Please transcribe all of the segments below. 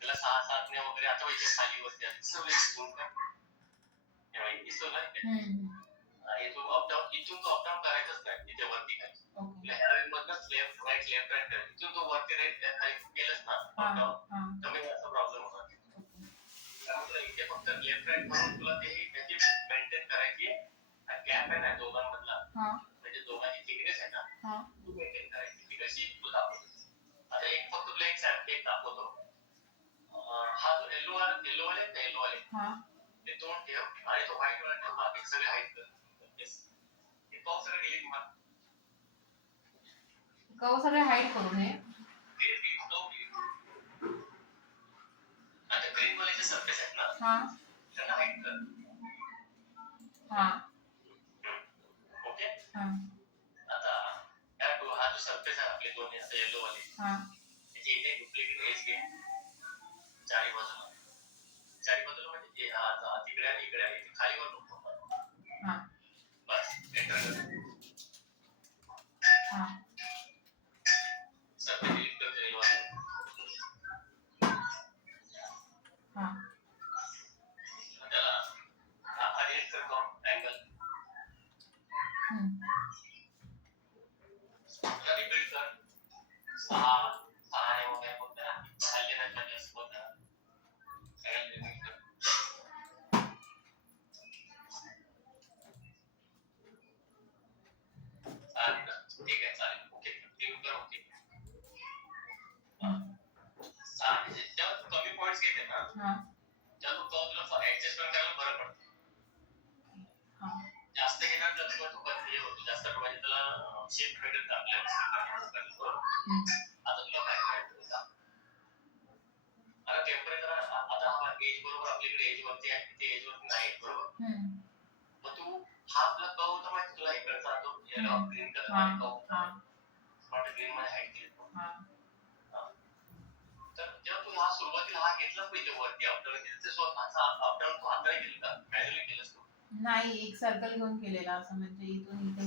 त्याला 6-7 वगैरे आता वैसे खाली वरती आहे. सवय घेऊन का? आणि तो अपडाऊन इथून तो अपडाऊन करायचाच नाही तिथे वरती खाली. ह्या मधनच लेफ्ट राईट लेफ्ट राईट इथून तो वरती राईट खाली केलंच ना अपडाऊन तर मग असा प्रॉब्लेम होता. कारण तुला इथे फक्त लेफ्ट राईट म्हणून तुला ते त्याची मेंटेन करायची गॅप आहे ना दोघांमधला म्हणजे दोघांची थिकनेस आहे ना तू मेंटेन करायची ती कशी तू दाखवतो. आता एक फक्त तुला एक दाखवतो. हा जो येलो वाले ते दोन ठेव आणि तो व्हाईट वाला ठेव बाकी सगळे हाईट कर. हे पाव सगळे डिलीट मार. कव सगळे हाईड करू नये. आता ग्रीन वाले सरफेस आहेत ना त्यांना हाईड कर. ओके आता हा जो सरफेस आहे आपले दोन्ही आता येलो वाले त्याची इथे डुप्लिकेट एज घे चारी बाजूला म्हणजे तिकडे आणि इकडे आहे खाली वर नको. बस एंटर कर. सरफेस डिलीट कर येलो वाले. त्याला हा डिलीट करतो अँगल रिपीट कर. 6 वगैरे होता हल्ले नंतर जास्त होता सगळ्यांना रिपीट कर. ठीक आहे चालेल ओके क्लिक कर ओके. जेव्हा तू कमी पॉइंट्स घेते ना तेव्हा तू तुला ऍडजस्टमेंट करायला बरं पडतं. जास्त घेणार तर तुला तू हे होतो जास्त म्हणजे त्याला शेप भेटत आपल्याला. आता तुला काय करायचं आता टेम्परेचर आता हा एज बरोबर आपल्याकडे एज वरती आहे तिथे एज वरती नाही बरोबर. मग तू हा आपला कव होता माहिती तुला इकडचा तो ग्रीन कलर मध्ये कव होता ग्रीन मध्ये हाईट केली. तर जेव्हा तू हा सुरुवातीला हा घेतलाच पाहिजे वरती अपडाऊन केलं स्वतःचा अपडाऊन तू हाताने केलं का मॅन्युअली केलंस तू. नाही एक सर्कल घेऊन केलेला असं म्हणजे इथून इथे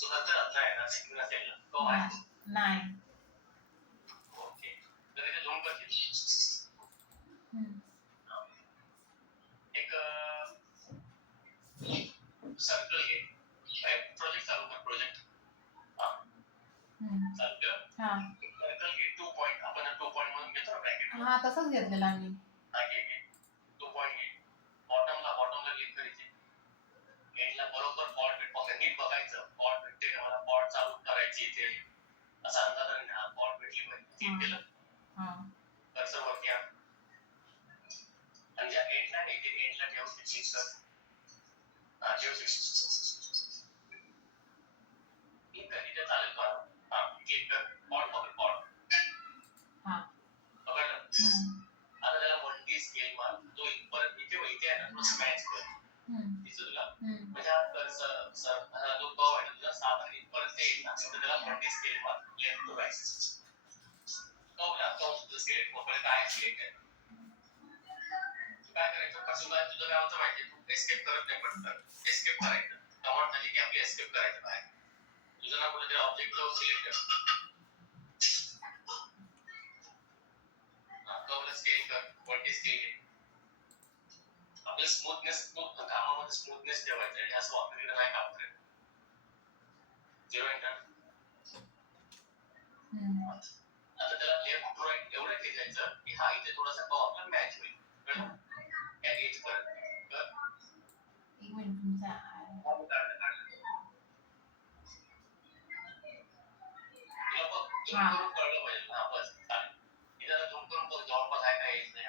तुला तर आता आहे ना सिग्नल असेल ना तो आहे नाही. ओके तर इथे झूम करशील एक सर्कल घे प्रोजेक्ट चालू कर प्रोजेक्ट चालू कर सर्कल घे 2 पॉइंट आपण 2 पॉइंट म्हणून घेतो ना ब्रॅकेट तसंच घेतलेला आम्ही. घे 2 पॉइंट घे बॉटमला क्लिक करायचे एंडला बरोबर पॉट भेट पॉकेट नीट बघायचं पॉट भेटते का मला पॉट चालू करायची इथे असा अंदाज नाही पॉट भेटली पाहिजे क्लिक केलं कर्सर वरती आण आणि ज्या एंडला नाही ते एंडला ठेव क्लिक कर ठेव क्लिक कर इथे चालेल का क्लिक कर पॉट पॉट पकडलं. आता त्याला 1D स्केल मार तो परत इथे आहे ना तो स्मॅच कर दिसतो तुला म्हणजे हा कर्सर जो कर्व आहे तुझा साधा इथपर्यंत येईल ना तर त्याला 1D स्केल मार left to right curve scale पकडे काय सिलेक्ट आहे काय करायचं कसं काय तुझं काय होतं माहिती तू एस्केप करत नाही पटकन एस्केप करायचं कमांड झाली की आपली एस्केप करायचं बाहेर तुझं ना कुठेतरी ऑब्जेक्ट जाऊ सिलेक्ट कर कर्वला स्केल कर 1D स्केल घे. आपलं स्मूथनेस कामामध्ये स्मूथनेस ठेवायचं आणि असं वापरलेलं नाही काम करायचं. 0 एंटर. आता त्याला लेफ्ट राईट एवढं ठेवायचं की हा इथे थोडासा कर्व आपला मॅच होईल त्या एज पर्यंत एक मिनिट तुमचा तुला बघ झूम करून कळलं पाहिजे हा बस चालेल इथे झूम करून बघ जवळपास आहे का एज नाही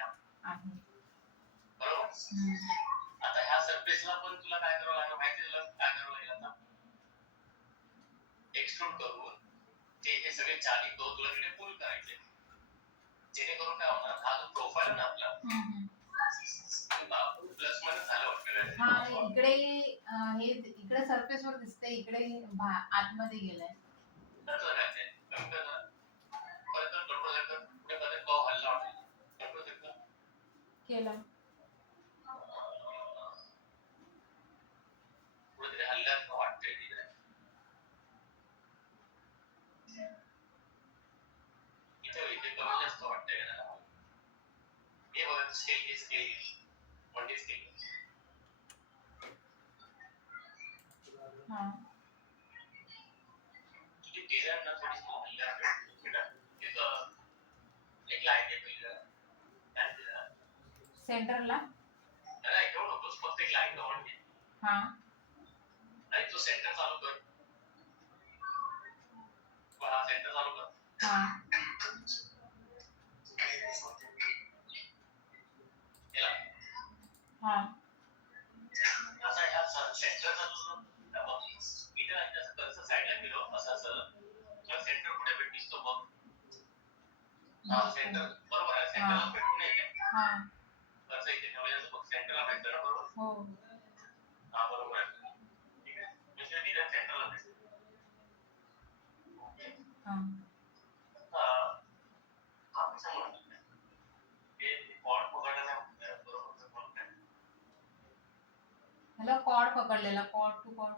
बरोबर. आता ह्या सरफेसला पण तुला काय करावं लागेल माहिती तुला काय करावं लागेल आता एक्सट्रूड करून ते हे सगळे चारी कर्व तुला तिथे पुल करायचे जेणेकरून काय होणार हा जो प्रोफाईल ना आपला प्लस मध्ये झालं वाटतं इकडे हे इकडे सरफेस वर दिसतंय इकडे आतमध्ये गेलाय केला कुठेतरी हल्ल्यात वाटतंय तिकडे इथे स्केल वन डे स्केल हाँ तुझी डिझाईन ना थोडी स्मॉल आहे एक लाईन आहे पहिला सेंटरला नाही घेऊ नकोस फक्त एक लाईन करून घे हाँ आणि तो सेंटर चालू कर हा सेंटर चालू कर हाँ याला हाँ असा या सेंटरचा जो इथे असं कसं साईडला गेलो असं असं तर सेंटर कुठे भेटतो बघ हा सेंटर बरोबर आहे सेंटरला भेटून येते हाँ कसं इथे ठेवलेलं बघ सेंटरला भेटतं ना बरोबर हो हा बरोबर आहे ठीक आहे दुसऱ्या डिझाईन सेंटरला भेटते हाँ हा कसं म्हणतो हे पॉड पकडलं नाही बरोबर म्हणून काय हॅलो कॉर्ड पकडलेला कॉर्ड टू कॉर्ड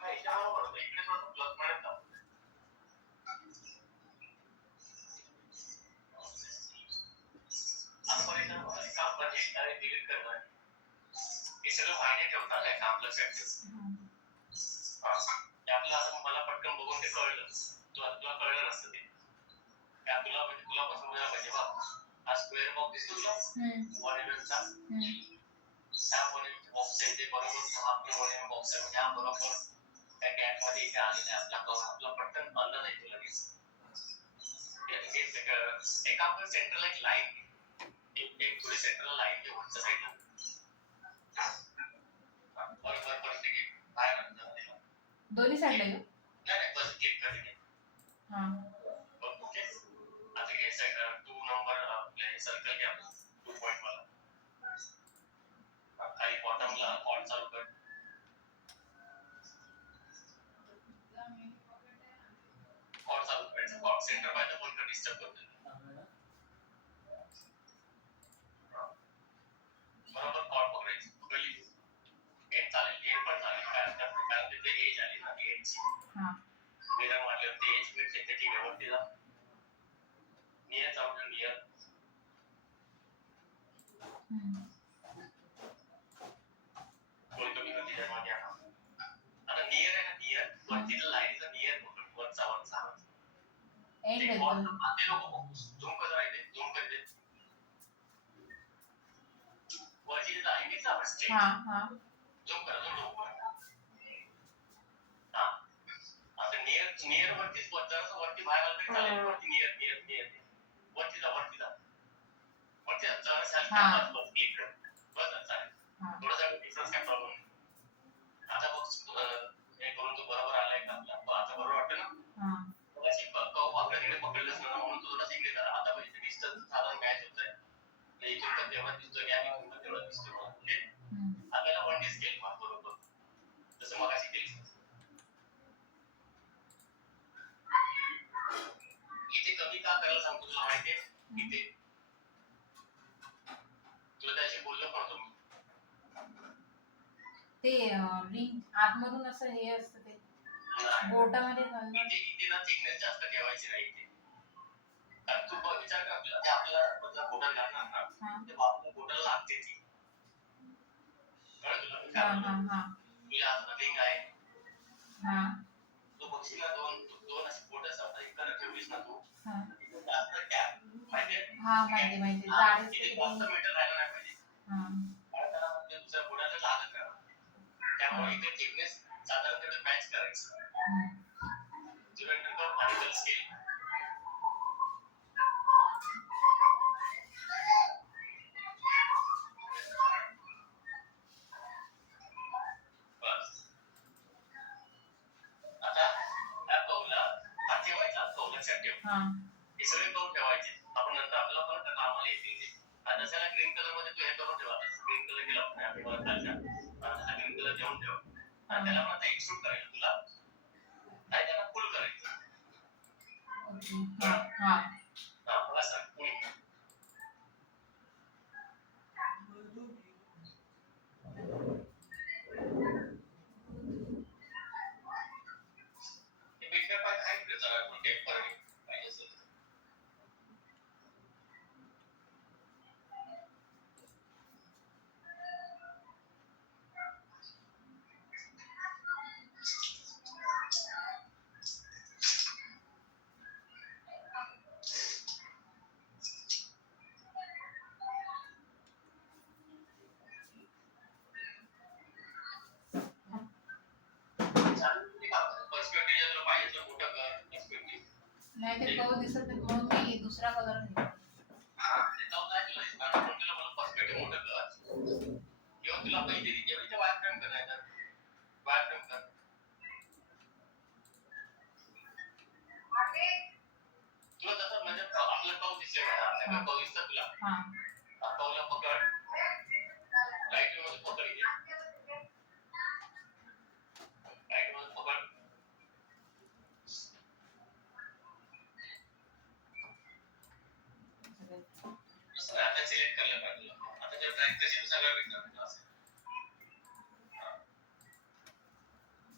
नाही इथे बरोबर इकडे थोडं प्लस मारत जाऊ आपण इथं काम बजेट आणि डिलीट करणार हे सगळं मायने ठेवतात काय काम लक्षात ठेव आपल्याला असं मला पटकन बघून ते कळलं तुला कळलं नसतं ते तुला म्हणजे तुला पण समजायला पाहिजे बा हा स्क्वेअर बॉक्स दिसतो तुला 1 mm चा त्या 1 mm बॉक्स आहे ते बरोबर आपलं 1 mm बॉक्स आहे म्हणजे हा बरोबर त्या गॅप मध्ये इथे आलेला आहे आपला पटकन अंदाज आहे तुला एक आपण सेंटरला एक लाईन एक थोडी सेंटरला लाईन घे वरच्या साईडला बाहेर दोन्ही साईडला घेऊ नाही बस क्लिक कर तिथे हाँ ओके आता घे टू नंबर सर्कल घ्या 2 पॉइंट वाला खाली बॉटमला ऑन चालू कर ऑन चालू करायचं ऑन सेंटर पाहिजे बोल कर डिस्टर्ब करतो बरोबर कॉल पकडायची पकडली एंड चालेल एंड पण चालेल कारण तिथे एज आली ना एजची हाँ मिरर मारल्यावरती एज भेटते ते ठीक आहे वरती जा नियर चालू नियर कोण कमी करते त्या मागे आता नियर आहे ना नियर वरती लाईनचा नियर पकड वरचा एंड ते देतो नको झूम कसं राहते झूम करते वरची लाईन आपण स्ट्रेट हाँ हाँ झूम कर हा आता नियर वरतीच जरासं वरती बाहेर आलं तरी चालेल वरती नियर वरती जा वरती जरासं बस क्लिक कर बस चालेल थोडासा डिफरन्स काय प्रॉब्लेम आता बघ हे करून तू बरोबर आलाय का आपला आता बरोबर वाटतं ना हाँ थोडाशी वाकडं तिकडे पकडलंस ना म्हणून तू थोडासा इकडे करा आता पाहिजे डिस्टन्स साधारण मॅच होत आहे इथून पण तेवढा दिसतोय आणि इथून पण तेवढा दिसतोय ओके आपल्याला 1 डे स्केल मार बरोबर जसं मगाशी केली इथे कमी का करायला सांगतो तुला माहितीये इथे तुला त्याशी बोललो पण होतो ते रिंग आतमधून असं हे असतं ते बोटामध्ये घालणं इथे ना थिकनेस जास्त ठेवायची नाही इथे तू विचार कर आपल्याला बोटल घालणार ना ते आपल्या बोटल लागते ती कळलं तुला तुझ्या हातात रिंग आहे तू बघशील ना दोन अशी बोट असतात इकडे ठेवलीस ना तू जास्त टॅप माहिती जास्त मीटर राहिला नाही पाहिजे दुसऱ्या बोटाला लागत नाही त्यामुळे इथे थिकनेस साधारण तेवढं मॅच करायचं पार्टिकल स्केल बस आता या कौला हा ठेवायचा कौल लक्षात ठेव हे सगळे कौल ठेवायचे आपण नंतर आपल्याला परत कामाला येतील ते आता त्याला ग्रीन कलर मध्ये तू हे करून ठेवा ग्रीन कलर केला पण आपण परत खालच्या ग्रीन कलर देऊन ठेव आणि त्याला पण आता एक्सट्रूड करायचं तुला आणि त्याला पुल करायचं मला सांग पुल हे बिटव्या पाय काय करायचं टेम्पररी पाहिजे असेल नाही ते कव दिसत नाही म्हणून मी दुसरा कलर घेतला. हा ते जाऊ नाही तुला दिसणार पण तुला मला पर्स्पेक्टिव्ह मोठं कर किंवा तुला पाहिजे जेव्हा इथे वायर फ्रेम करायचं वायर फ्रेम कर तुला जसं म्हणजे आपलं कव दिसले मला आपल्या कव दिसतं तुला कवला पकड राईट मध्ये पकड इथे राईट मध्ये पकड आता सिलेक्ट करलं पाहिजे आता जर ट्रॅक कशी सगळं भेटणार असं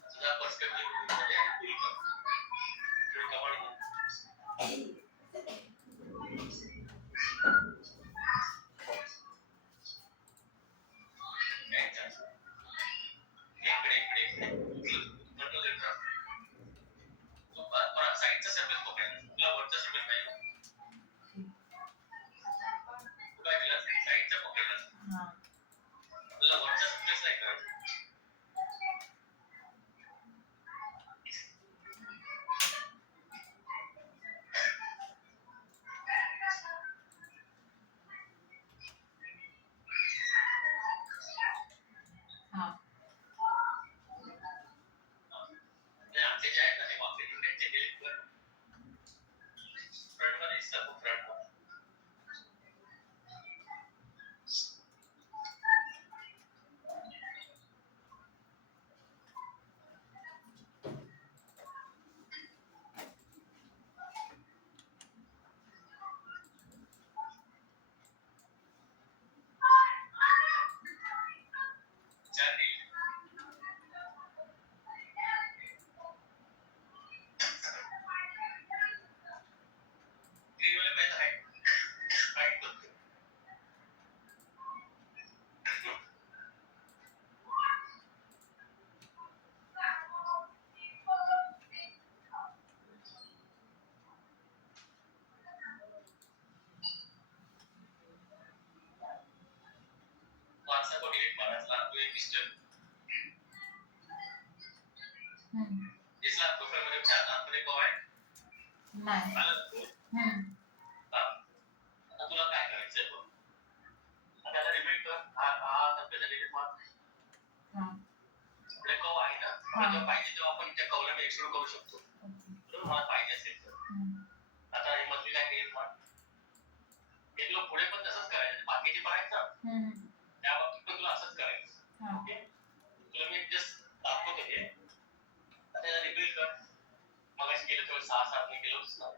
तुझा पर्स्पेक्टिव्ह म्हणजे फुल कमांड साईडचा सर्फेस पकडायचा तुला वरचा सर्फेस पाहिजे तुला केला साईडचा पकडला तुला वरचा सर्फेस नाही करायचा आमचे जे आहेत ना ते मार्केटिंग त्यांचे डिलीट कर फ्रंट मध्ये दिसतात फ्रंट मध्ये वाचा को डिलीट मारायचा लागतो एक मिस्टर दिसला प्रोफाइल मध्ये छान आतमध्ये कव आहे नाही आता तुला काय करायचंय बघ आता त्याला रिपीट कर हा तत्त्वाचा डिलीट मार आपले कव आहे ना जेव्हा पाहिजे तेव्हा आपण त्या कवला एक्सट्रूड करू शकतो बरोबर मला पाहिजे असेल तर आता ही मधली लाईन डिलीट मार हे तुला पुढे पण तसंच करायचं बाकीचे पाहायचं त्या बाबतीत पण तुला असंच करायचं ओके तुला मी जस्ट दाखवतो हे आता त्याला रिपीट कर मगाशी केलं तेव्हा 6-7 ने केलं होतं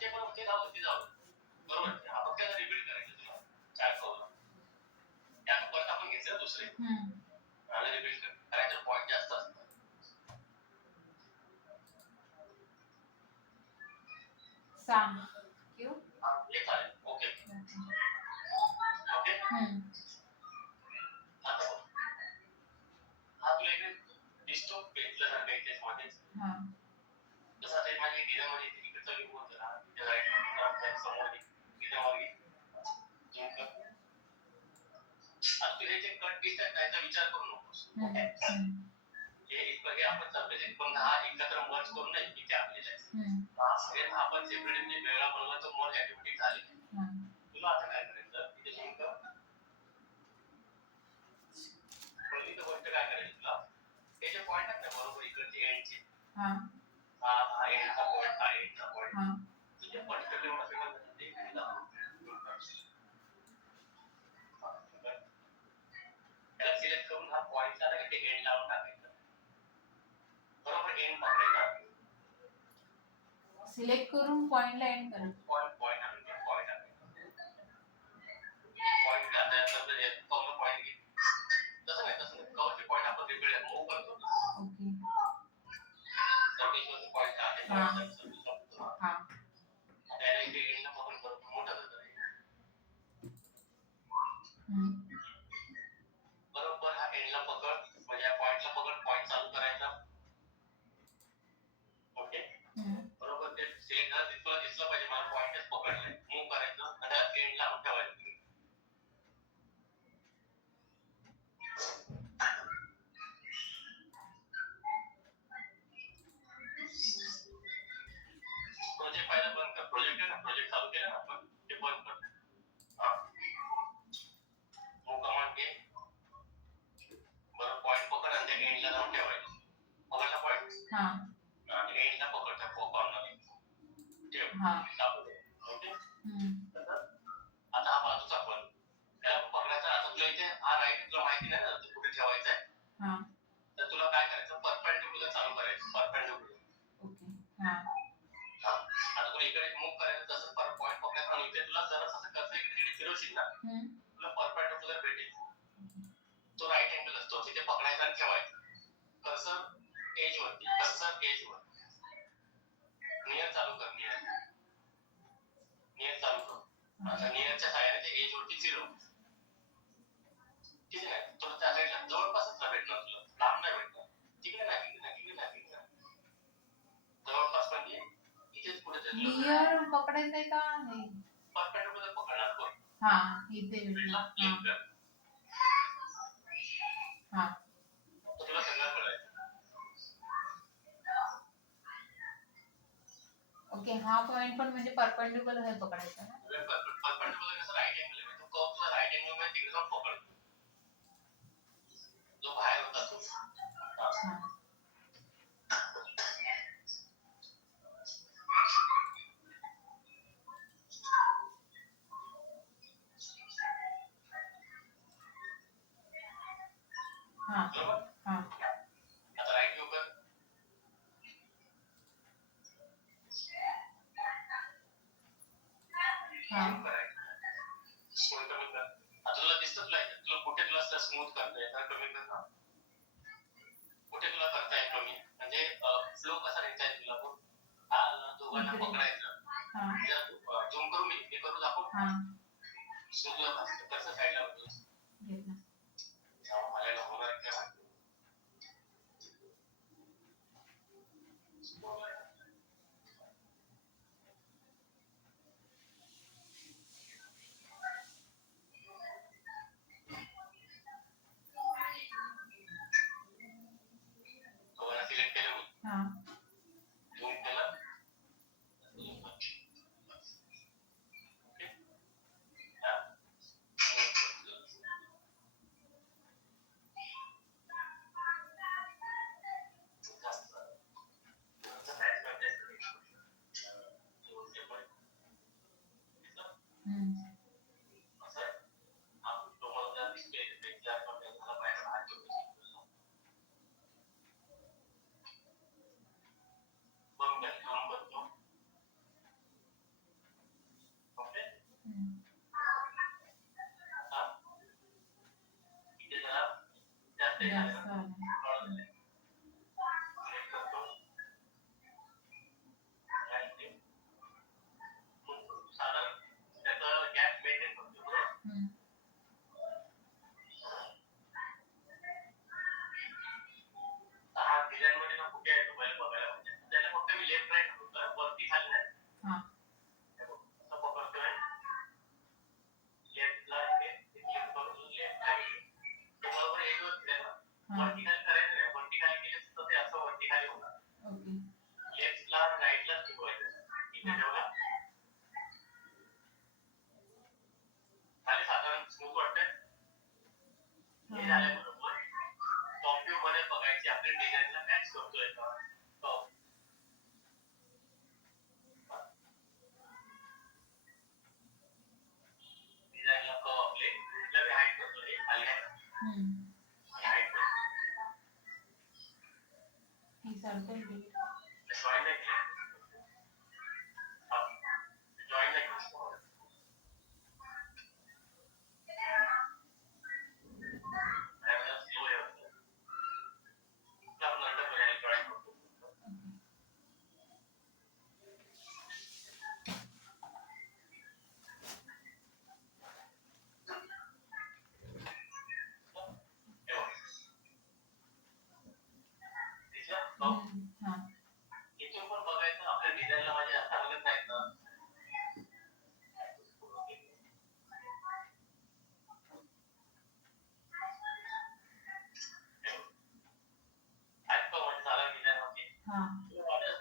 ते पण ते जाऊ बरोबर आपण त्याला रिपीट करायचं तुला चार कवला त्यात परत आपण घेतलं दुसरे आणि रिपीट करायचं पॉईंट जास्त असतात सांग क्यों ये चालेल ओके ओके आता हा तुला एक डिस्टॉप भेटल्यासारखं इथे मध्येच जसं आता माझी डिझाईनमध्ये इकडचा व्ह्यू होतं ना तिथे राईट समोर डिझाईनवर झूम कर आता तुझे जे कट पीस आहेत त्याचा विचार करू नकोस हे आपण सर्फेस पण हा एकत्र मर्ज करून नाही इथे आपलेला आहे आपण सेपरेट म्हणजे वेगळा बनवला तो मर्ज ऍक्टिव्हिटी झाली तुला आता काय करायचं इथे झूम कर पहिली तर गोष्ट काय करायची तुला हे जे पॉईंट आहेत ना बरोबर इकडचे एंडचे हा एंडचा पॉईंट तुझे पर्स्पेक्टिव्ह असेल ते त्याला सिलेक्ट करून हा पॉईंट आला की ते एंड लावून टाकायचं बरोबर एंड पकडायचा सिलेक्ट करून पॉइंटला एंड करायचं पॉईंट टाकायचा पॉईंट आता समजा कवला पॉईंट घे तसं नाही कवचे पॉईंट आपण रिपीट मूव करतो ओके सर्फेसवरचे पॉईंट आहे त्याला इथे एंडला पकडून करतो मोठं करतो बरोबर हा एंडला पकड म्हणजे या पॉईंटला पकड पॉईंट चालू करायचा ओके बरोबर ते सिलेक्ट झालं तुला दिसलं पाहिजे मला पॉईंटच पकडलाय मूव करायचं आणि एंडला आणून ठेवायचं ठेवायचं. पकडला पॉईंट? हा आणि एंडला पकडता कॉर्नर ठेव. हा ओके. हम्म आता हा बाजूचा पण त्याला पकडायचा. आता तुला इथे हा राईट तुला माहिती नाही ना कुठे ठेवायचा आहे. हा तर तुला काय करायचं, परपेंडिक्युलर चालू करायचं. परपेंडिक्युलर. ओके हा आता तुला इकडे मूव्ह करायचं तसं पॉईंट पकडायचा आणि इथे तुला जरा असं कर्सर इकडे तिकडे फिरवशील ना तुला परपेंडिक्युलर भेटेल. तो राईट अँगल असतो तिथे पकडायचा आणि ठेवायचा. कर्सर एज वरती, कर्सर एज वर. नियर चालू कर. नियर चालू कर. आता नियरच्या साह्याने ते एज वरती फिरव. ठीक आहे. तुला त्या साईडला जवळपासच ना भेटणार, तुला लांब नाही भेटणार. तिकडे नाही. जवळपास म्हणजे इथेच कुठेतरी नियर पकडायचंय का हे परपेंडिक्युलर पकडणार बघ. हा इथे भेटला क्लिक कर. हा तुला सगळं कळायचं. ओके हा पॉइंट पण म्हणजे परपेंडिक्युलर हे पकडायचं ना. परपेंडिक्युलर कसं राईट अँगल आहे. तो कर्व तुला राईट अँगल मध्ये तिकडे जाऊन पकडतो. जो बाहेर होता तो. हा हा बरोबर. हा आता राईट व्यू कर. हा स्मूथ कमी कर. आता तुला दिसतं तुला कुठे तुला स्मूथ करता येतं कमी कर ना. कुठे तुला करता येईल कमी म्हणजे फ्लो कसा निघता येईल तुला बघ. हा दोघांना पकडायचं. झूम करू मी हे करू दाखव. तुला कसं साईडला होतो मला होणार काय माहिती. सिलेक्ट केलं मी. झूम केलं. इथून पण बघायचं आपल्या डिझाईनला माझ्या चांगलंच आहेत ना.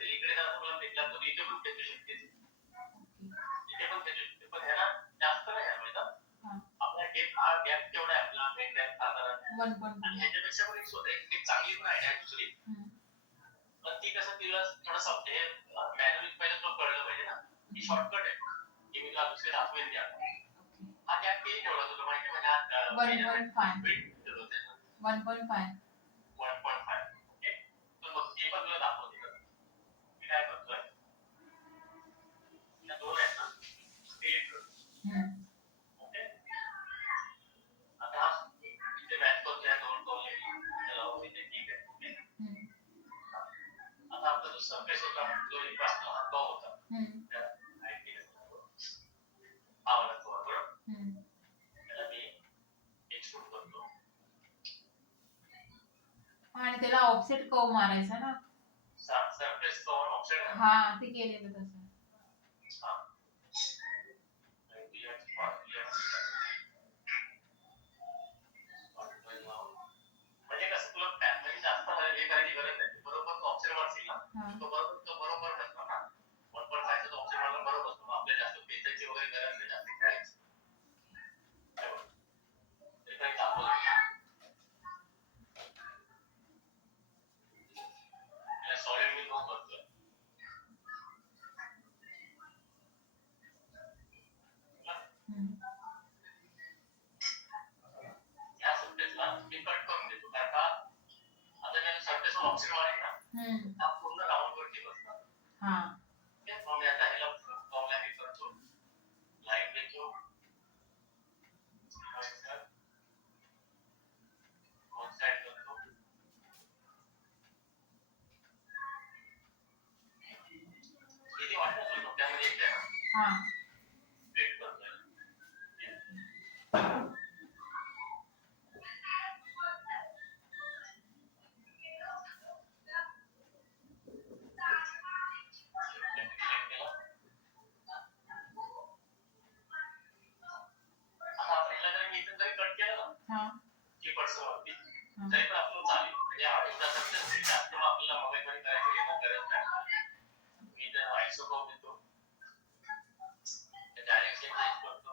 इकडे तुला भेटला तर इथे पण खेचू शकते. इथे पण खेचू शकते पण ह्याला जास्त नाही आहे माहिती. आपला गॅप तेवढा आहे आपला मेंटेन साधारण आणि ह्याच्यापेक्षा पण एक चांगली पण आयडिया आहे दुसरी. पण ती कसं तिला थोडंसं हे मॅन्युअली पहिलं तुला कळलं पाहिजे ना, ही शॉर्टकट आहे की मी तुला दुसरी दाखवेन ती आता. हा त्यात ते ठेवलं होतं माहिती आहे म्हणजे 1.5 ओके. तर मग ते पण तुला दाखवते. मी काय करतोय, या दोन आहेत ना ओके. आता इथे मॅच करतोय दोन दोन इथे ठीक आहे ओके. आता आपला जो सरफेस होता तो एक हातभाव होता आवडला तो बरोबर. त्याला मी एक्सपोर्ट करतो आणि त्याला ऑफसेट कर्व मारायचा ना. सरफेस कव्हर ऑफसेट हा ते केलेलं तसं. म्हणजे कसं तुला फॅमिली जास्त हे करायची गरज नाही. बरोबर ऑप्शन मारशील ना तो बरोबर नसतो ना. 1.5 ऑप्शन मारला बरोबर असतो. आपल्या जास्त पेचायची वगैरे गरज नाही जास्त खेळायची. ते काही दाखवलं सॉलिड मी नो करतोय. या सरफेसला मी कट करून देतो कारण का आता मी सरफेस ऑप्शन मारेन ना पूर्ण राऊंड वरती बसणार. मग मी आता ह्याला फॉर्मला हे करतो, लाईन देतो, वन साइड करतो. किती वाटतं त्यामध्ये एक आहे स्ट्रेट करतोय. आता आपण ह्याला जर मी इथून जरी कट केलं ना की पर्सनवरती तरी पण आपलं चालेल. म्हणजे एवढा सबस्टन्स जास्त मग आपल्याला मोबाईलमध्ये करायची गरज नाही. मी जर आयसोटोप देतो डायरेक्शन चेंज करतो.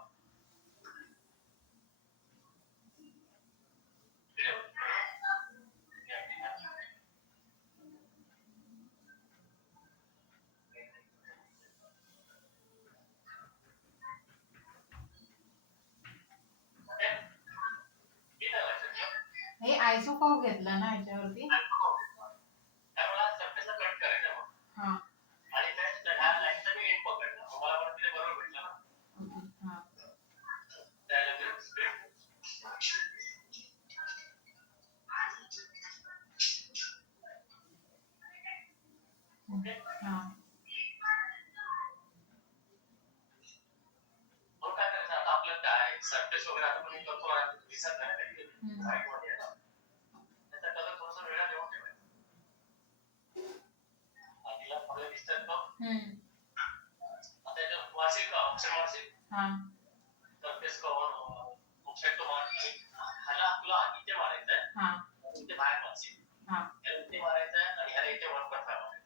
हे आयसो कर्व घेतला ना ह्याच्यावरती. त्यामुळे सरफेसला कट करायचं मग आणि त्या लाईनचा मी एंड पकडला. मला पण तिथे बरोबर भेटला ना. त्याला मी स्ट्रेट ओके. मग काय करायचं आता आपलं काय सरफेस वगैरे आता पण करतो दिसत नाही व्हाईट मध्ये आहे ना. त्याचा कलर थोडासा वेगळा देऊन ठेवायचा. आधीला आपल्याला दिसतात तो आता याच्यात वार्षिक ऑप्शन वार्षिक सरफेस कव्हर ऑप्शन तो ह्याला तुला इथे मारायचं आहे, इथे बाहेर वार्षिक ह्याला इथे मारायचं आहे आणि ह्याला इथे 1.5 मारायचं.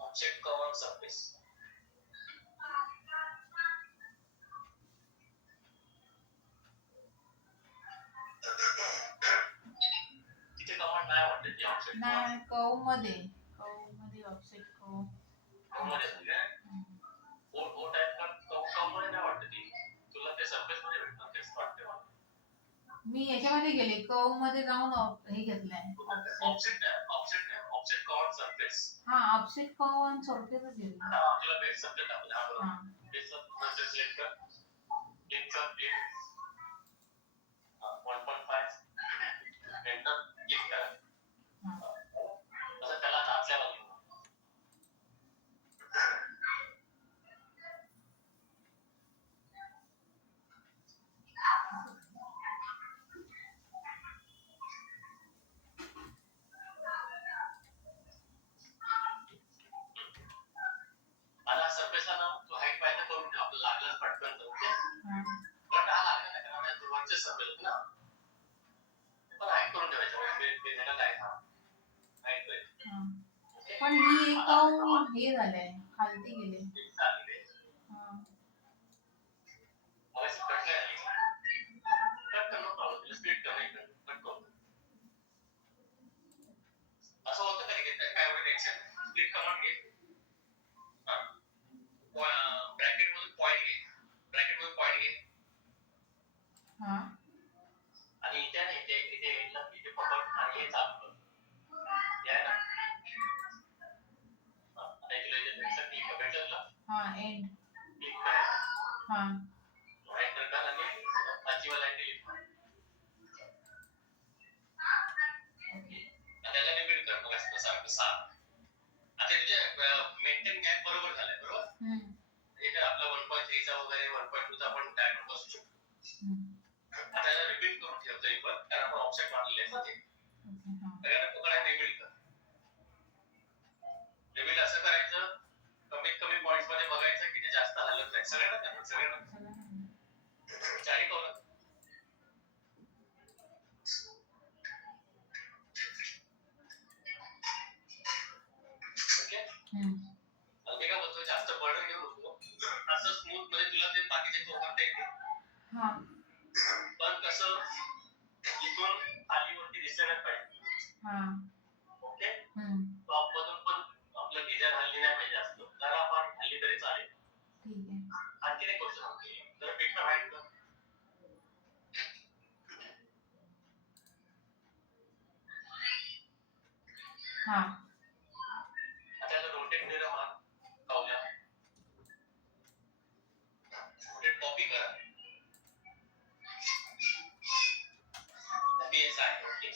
ऑब्जेक्ट कव्हर सरफेस तिथे कमांड नाही वाटत ती ऑब्जेक्ट नाही कर्व मध्ये ऑफसेट कर्व मध्ये ओ टाइप का कर्व मध्ये नाही वाटत ती. तुला ते सरफेस मध्ये भेटणार तेच वाटते मला. मी याच्यामध्ये गेले कर्व मध्ये जाऊन हे घेतलंय object cover surface. Offset curve आणि सरफेसच घेतलं. आपल्याला बेस सब्जेक्ट आपला बेस सरफेस सिलेक्ट कर. क्लिक कर क्लिक 1.5 एंटर क्लिक कर. असं त्याला आता आपल्याला सरफेसला ना तो हाईट पाहिजे तो आपल्याला लागलाच पटकन ओके. पण हा लागला नाही कारण वरचे सरफेस ना पण हाईट करून ठेवायचं बेझाला काय हाईट पण ही एक कर्व हे झालंय खालती गेले. चालले हा. मग कट नाही आली कट करणं प्रॉब्लेम स्पीड कमी कट करू असं होतं कधी घेत काय एवढं टेन्शन स्प्लिट करून घे ब्रॅकेट मधून पॉईंट घे हा. आणि इथे नाही इथे पकड आणि हे चालू कर या ना आता तुला इथे भेटलं तुला हा एंड. क्लिक करायचं हा. एंटर कर आणि आजीवा लाईन डिलीट कर त्याला रिपीट कर मग असं सारखं आता तुझ्या मेंटेन गॅप बरोबर झालाय बरोबर इथे आपला 1.3 चा वगैरे 1.2 चा आपण टायमर बसू शकतो आता त्याला रिपीट करून ठेवतो एक पण कारण आपण ऑफसेट मारलेले आहेत ना ते त्याला पकडायला रिपीट कर रिपीट असं करायचं कमीत कमी पॉइंट्स मध्ये बघायचं की ते जास्त हलत नाही सगळ्यांना चारी कवर ओके का बोलतो जास्त बर्डन घेऊ नको असं स्मूथ मध्ये तुला ते बाकीचे करता येते पण कसं इथून खाली वरती दिसलं पाहिजे ओके टॉप मधून पण आपलं डिझाईन हल्ली नाही पाहिजे जास्त जरा आपण हल्ली तरी चालेल ठीक आहे. आणखी एक गोष्ट सांगते जरा पेपर हाईट कर त्याला रोटेट दे मार खाऊया रोटेट कॉपी कर पीएस आहे ओके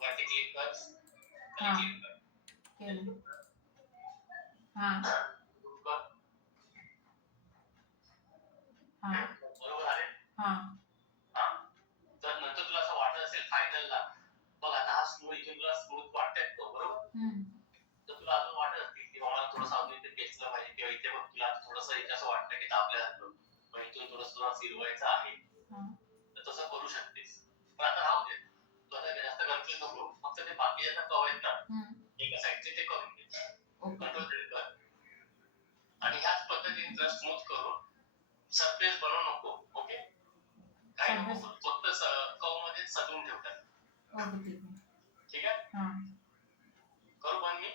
वरती क्लिक कर क्लिक कर केलं. बरोबर आले तर नंतर तुला असं वाटत असेल फायनलला बघ आता हा स्मूथ इथून तुला स्मूथ वाटतंय तो बरोबर तर तुला अजून वाटत असतील की मला थोडंसं अजून इथे खेचलं पाहिजे किंवा इथे बघ तुला थोडंसं असं वाटतं की दाबल्या जातं पण इथून थोडंसं तुला फिरवायचं आहे तर तसं करू शकतेस पण आता राहू दे तू आता जास्त कन्फ्युज नको फक्त ते बाकीच्या कवर येतात एका साईडचे ते करून घे कंट्रोल कर आणि ह्याच पद्धतीने जर स्मूथ करून सरफेस बनवू नको ओके काय नको फक्त कव मध्ये सजवून ठेवतात ठीक आहे करू पण मी